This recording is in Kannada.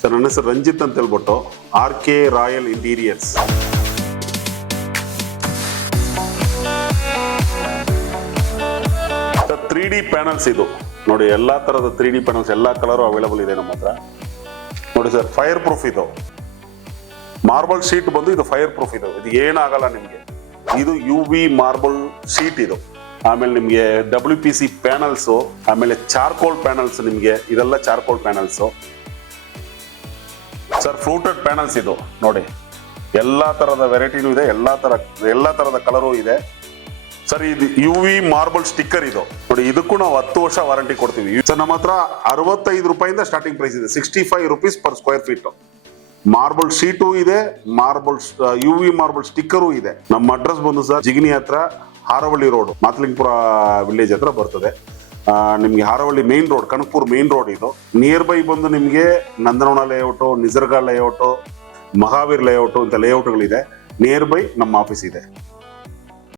ಸರ್ ನನ್ನ ಹೆಸರು ರಂಜಿತ್ ಅಂತ ಹೇಳ್ಬಿಟ್ಟು RK royal interiors. Sir 3D panels ಇದು ನೋಡಿ, ಎಲ್ಲಾ ತರದ 3D ಪ್ಯಾನಲ್ಸ್ ಎಲ್ಲಾ ಕಲರ್ ಅವೈಲೇಬಲ್ ಇದೆ ನಮ್ಮ ಹತ್ರ. ನೋಡಿ ಸರ್, ಫೈರ್ ಪ್ರೂಫ್ ಇದು ಮಾರ್ಬಲ್ ಶೀಟ್ ಬಂದು ಇದು ಫೈರ್ ಪ್ರೂಫ್ ಇದು ಏನಾಗಲ್ಲ ನಿಮ್ಗೆ. ಇದು UV ಮಾರ್ಬಲ್ ಶೀಟ್ ಇದು. ಆಮೇಲೆ ನಿಮ್ಗೆ WPC ಪ್ಯಾನಲ್ಸ್, ಆಮೇಲೆ ಚಾರ್ಕೋಲ್ ಪ್ಯಾನಲ್ಸ್, ನಿಮ್ಗೆ ಇದೆಲ್ಲ charcoal panels. Sir fluted panels ಇದು ನೋಡಿ, ಎಲ್ಲಾ ತರದ ವೆರೈಟಿನೂ ಇದೆ, ಎಲ್ಲಾ ತರದ ಕಲರು ಇದೆ. ಸರ್ ಇದು UV ಮಾರ್ಬಲ್ ಸ್ಟಿಕ್ಕರ್ ಇದು ನೋಡಿ, ಇದಕ್ಕೂ ನಾವು 10 ವರ್ಷ ವಾರಂಟಿ ಕೊಡ್ತೀವಿ. ಸರ್ ನಮ್ಮ ಹತ್ರ 65 ರೂಪಾಯಿಂದ ಸ್ಟಾರ್ಟಿಂಗ್ ಪ್ರೈಸ್ ಇದೆ, 65 rupees per square feet. Marble sheet ಇದೆ, UV ಮಾರ್ಬಲ್ ಸ್ಟಿಕ್ಕರು ಇದೆ. ನಮ್ಮ ಅಡ್ರೆಸ್ ಬಂದು ಸರ್ ಜಿಗಣಿ ಹತ್ರ, ಹಾರವಳ್ಳಿ ರೋಡ್, ಮಾತಲಿಂಗಪುರ ವಿಲೇಜ್ ಹತ್ರ ಬರ್ತದೆ. ನಿಮ್ಗೆ ಹಾರವಳ್ಳಿ ಮೇನ್ ರೋಡ್, ಕನಕಪುರ್ ಮೇನ್ ರೋಡ್ ಇದು. ನಿಯರ್ ಬೈ ಬಂದು ನಿಮ್ಗೆ ನಂದನವನ ಲೇಔಟ್, ನಿಸರ್ಗ ಲೇಔಟ್, ಮಹಾವೀರ್ ಲೇಔಟ್ ಇಂಥ ಲೇಔಟ್ಗಳಿದೆ. ನಿಯರ್ ಬೈ ನಮ್ಮ ಆಫೀಸ್ ಇದೆ.